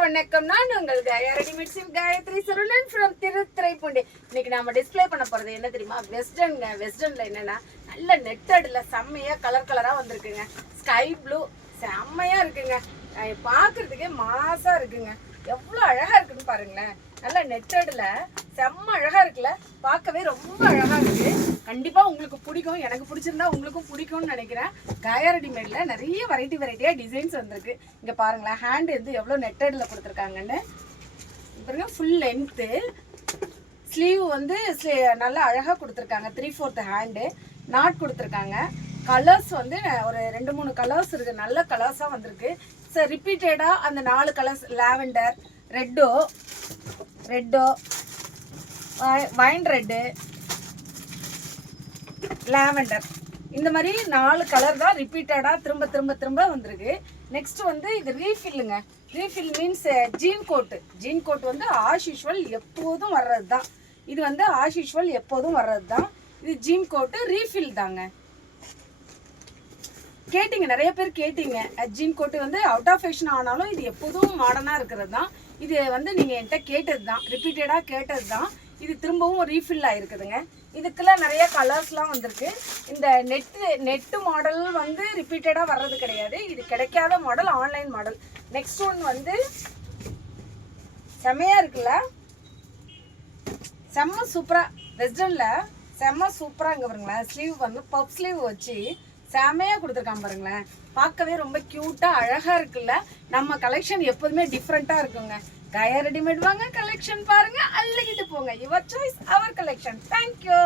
வணக்கம். நான் உங்கள் காயத்ரி சரவணன் ஃப்ரம் திருத்துறைப்பூண்டி. இன்னைக்கு நம்ம டிஸ்பிளே பண்ண போறது என்ன தெரியுமா? வெஸ்டர்னுங்க. வெஸ்டர்ன்ல என்னன்னா நல்ல நெட்டட்ல செம்மையா கலர் கலரா வந்திருக்குங்க. ஸ்கை ப்ளூ செம்மையா இருக்குங்க. பாக்குறதுக்கே மாசா இருக்குங்க. எவ்வளவு அழகா இருக்குன்னு பாருங்களேன். நல்ல நெட்டட்ல செம்ம அழகா இருக்குல்ல, பார்க்கவே ரொம்ப அழகா இருக்கு. கண்டிப்பா உங்களுக்கு பிடிக்கும். எனக்கு பிடிச்சிருந்தா உங்களுக்கும் பிடிக்கும்னு நினைக்கிறேன். காயா ரெடிமேட்ல நிறைய வெரைட்டியா டிசைன்ஸ் வந்திருக்கு. இங்க பாருங்களேன், ஹேண்ட் வந்து எவ்வளவு நெட்டட்ல கொடுத்துருக்காங்கன்னு பாருங்க. ஃபுல் லென்த்து ஸ்லீவ் வந்து நல்லா அழகா கொடுத்துருக்காங்க. 3/4 ஹேண்டு நாட் கொடுத்துருக்காங்க. கலர்ஸ் வந்து ஒரு 2-3 கலர்ஸ் இருக்கு. நல்ல கலர்ஸா வந்திருக்கு. சார் ரிப்பீட்டடா அந்த 4 கலர்ஸ், லாவெண்டர், ரெட்டோ, வைன் ரெட்டு, லாவெண்டர், இந்த மாதிரி 4 கலர் தான் ரிப்பீட்டடா திரும்ப வந்திருக்கு. நெக்ஸ்ட் வந்து இது ரீஃபில்லுங்க. Refill means gene code. Gene code வந்து ஆஸ் யூஷுவல் எப்போதும் வர்றது தான். இது வந்து ஆஸ் யூஷுவல் எப்போதும் வர்றது தான். இது ஜீன் கோட்டு ரீஃபில் தாங்க. கேட்டிங்க, நிறைய பேர் கேட்டிங்க. ஜீன் கோட்டு வந்து அவுட் ஆஃப் ஃபேஷன் ஆனாலும் இது எப்போதும் மாடர்னாக இருக்கிறது தான். இது வந்து நீங்கள் என்கிட்ட கேட்டது தான், ரிப்பீட்டடாக கேட்டது தான். இது திரும்பவும் ரீஃபில் ஆகிருக்குதுங்க. இதுக்கெல்லாம் நிறைய கலர்ஸ்லாம் வந்திருக்கு. இந்த நெட்டு மாடல் வந்து ரிப்பீட்டடாக வர்றது கிடையாது. இது கிடைக்காத model, online model. Next one வந்து செம்மையாக இருக்குல்ல, செம்ம சூப்பராக. வெஸ்டர்னில் செம்ம சூப்பராக. இங்கே பாருங்களேன், ஸ்லீவ் வந்து பப் ஸ்லீவ் வச்சு செமையா கொடுத்துருக்கான் பாருங்களேன். பார்க்கவே ரொம்ப கியூட்டா அழகா இருக்குல்ல. நம்ம கலெக்ஷன் எப்போதுமே டிஃப்ரெண்டா இருக்குங்க. காயா ரெடிமேட் வாங்க, கலெக்ஷன் பாருங்க, அள்ளிக்கிட்டு போங்க. Your choice, our collection. Thank you.